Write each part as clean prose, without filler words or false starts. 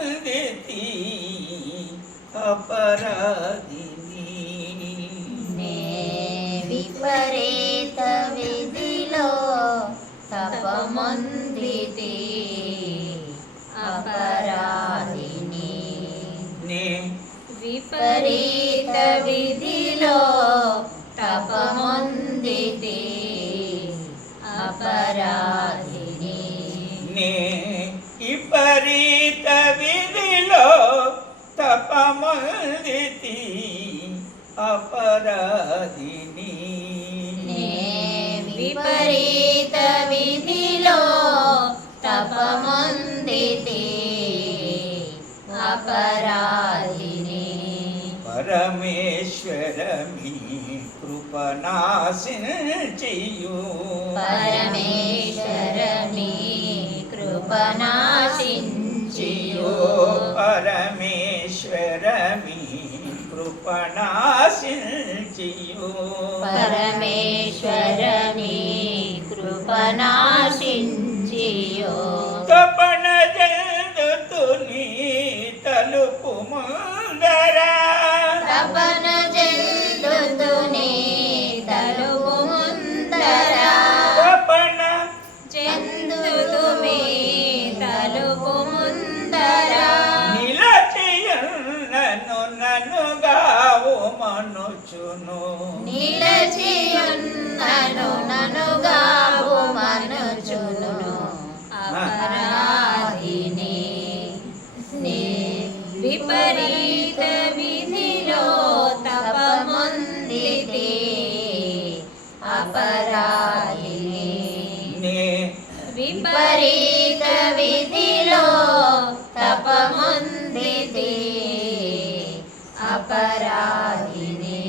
తపమందితి అపరాధిని నే విపరీత విధిలో తపమందితి అపరాధిని నే విపరీత విధిలో తపమందితి అపరాధిని నే విపరీత విధిలో తపమందితి అపరాధిని నే విపరీత విధిలో తపమందితి అపరాధిని పరమేశ్వరమి కృపనాశించియు పరమేశ్వరమి కృపనాశించియు పరమేశ్వరమి కృపనాశించియు పరమేశ్వరని కృపనాశించియు తపన జందుతుని తలుపు ముందరా తపన చెందుతుని తలుపు ముందరా తపన చెందుతుమి తలుపు ముందరా నిలచియున్నను నన్నుగావు మనుచును నిలచియున్నను ననుగావు మనుచును అపరాధిని నే విపరీత విధిలో తపమందితి అపరాధిని నే విపరీత విధిలో తపమందితి అపరాధిని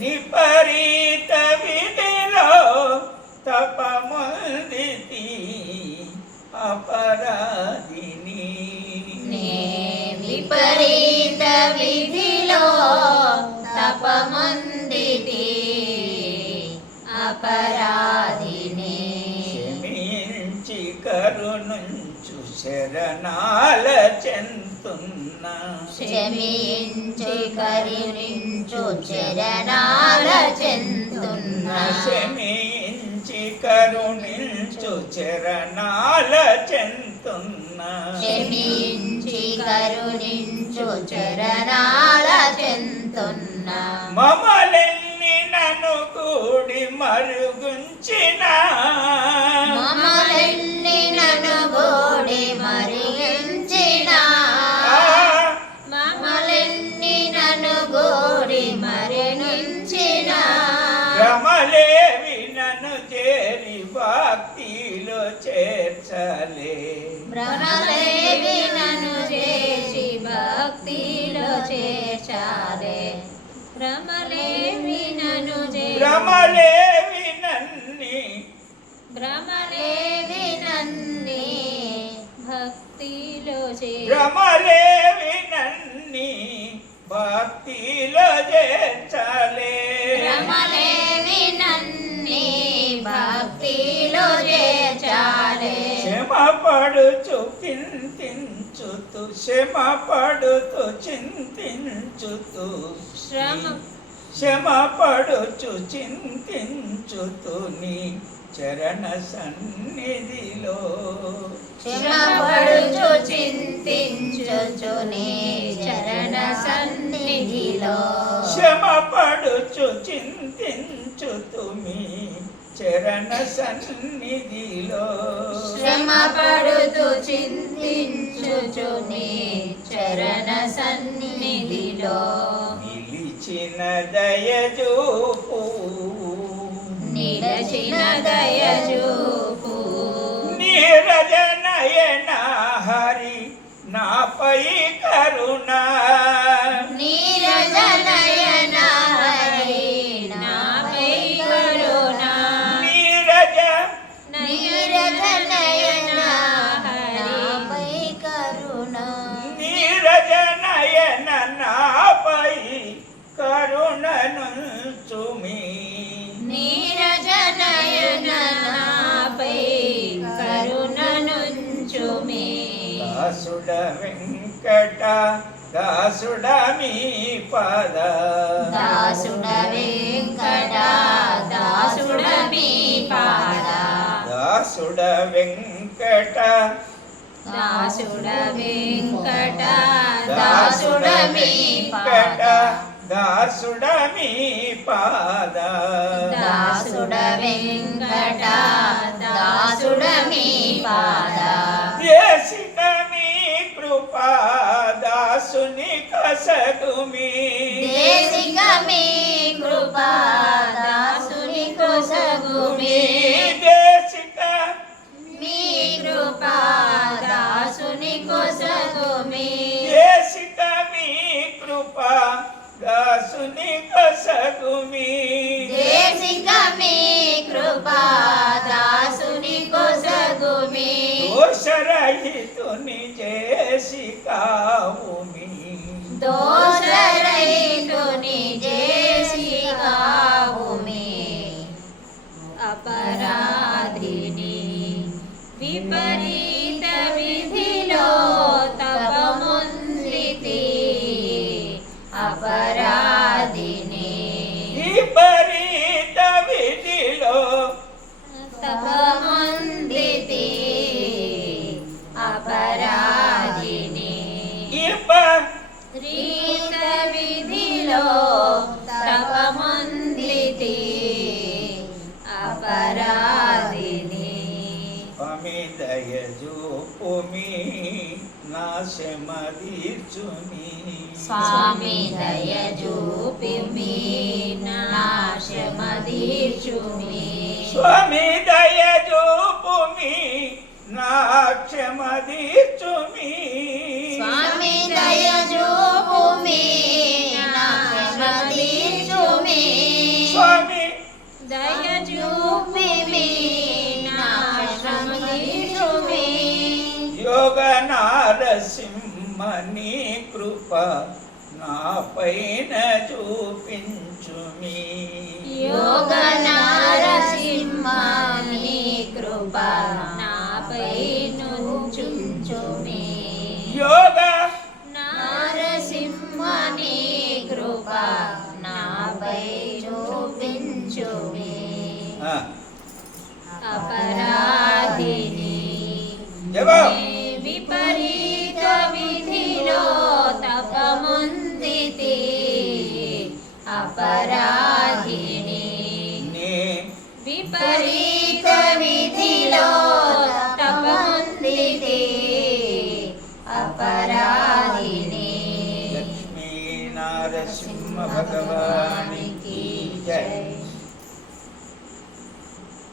నిపరీత విధిలో తపమందితి అపరాధిని నే విపరీత విధిలో తపమందితి అపరాధిని క్షమించి కరుణించు శరణాల చెంతున్న క్షమించి కరుణించు చరణాల చెందున్న క్షమించి కరుణించు చరణాల చెంతున్న క్షమించి కరుణించు చరణాల చెందున్న మమలెన్ని నన్ను కూడి మరుగుంచిన మమ్మల్ని నన్ను గోడి మరిగించిన మమ్మల్ని నన్ను గోడి మరిగించిన భ్రమలేవి నన్ను చేరి భక్తిలో చేర్చలే భ్రమలేవి నన్ను చేసి భక్తిలో చేర్చాలే భ్రమలేవి నన్ను భ్రమలేవి నన్ని భ్రమలేవి నన్ని భక్తిలో భ్రమలేవి నన్ని భక్తిలో చేర్చలే భ్రమలేవి నన్ని భక్తిలో చేర్చాలే క్షమపడుచు చింతించుతూ క్షమపడుతూ చింతించుతూ క్షమపడుచు చింతించుతూ నీ చరణ సన్నిధిలో క్షమపడుచు చింతించుచు నీ చరణ సన్నిధిలో క్షమపడుచు చింతించుతూ మీ చరణ సన్నిధిలో శ్రమపడుతూ చింతించుచు నీ చరణ సన్నిధిలో నిలిచిన దయజూపు నిలచిన దయచూపు నీరజనయన హరి నాపై కరుణ నీరజనయన హరి నాపై కరుణ నీరజనయన హరి నాపై కరుణ నీరజనయన నాపై కరుణనుంచుమి నీరజనయన నాపై కరుణనుంచుమి దాసుడ వెంకట దాసుడ మీ పద దాసుడ వెంకట దాసుడ మీ పాద దాసుడ వెంకట దాసుడ వెంకట దాసుడ మీ పాద దాసుడ మీ పాద దాసుడ వెంకట దాసుడ మీ పాద దేశిక మీ కృపా దాసుని కసగుమి దేశిక మీ కృపా దాసుని కొసగుమి దేశిక మీ కృపా దాసుని కొసగుమి దేశిక మీ కృపా దాసుని కసగుమి దేశిక మీ కృపా దాసుని కొసగుమి దోషరహితుని చేసి కావుమి దోషరహితుని చేసి కావుమి అపరాధిని విపరీత విధిలో తపముందితి అపరాధిని విపరీత విధిలో తపముందితి అపరాధిని రీత విధిలో తపముందితి అపరాధిని అమిదయ జూపుమి నాశమదీర్చుని స్వామి దయ చూపిమి నాశమదీర్చుమి స్వామి దయ జూపుమి నాక్షమదీర్చుమి స్వామి దయ చూపుమి నాశమదీర్చుమి స్వామి దయ చూపిమి నాశమదీర్చుమి యోగ నారసింహని కృప నా పైన చూపించుమి యోగ నారసింహని కృప నాపై నుంచుమి యోగ నారసింహని కృప నాపై చూపించుమి ఆ, అపరాధిని జవాబు. విపరీత విధిలో తపముందితి అపరాధిని నే విపరీత విధిలో తపముందితి అపరాధిని లక్ష్మీ నారసింహ భగవానికి జయ